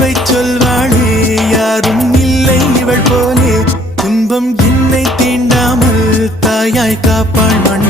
அன்பை சொல்வாளே யாரும் இல்லை இவள் போலே துன்பம் என்னை தீண்டாமல் தாயாய் காப்பாள் மண்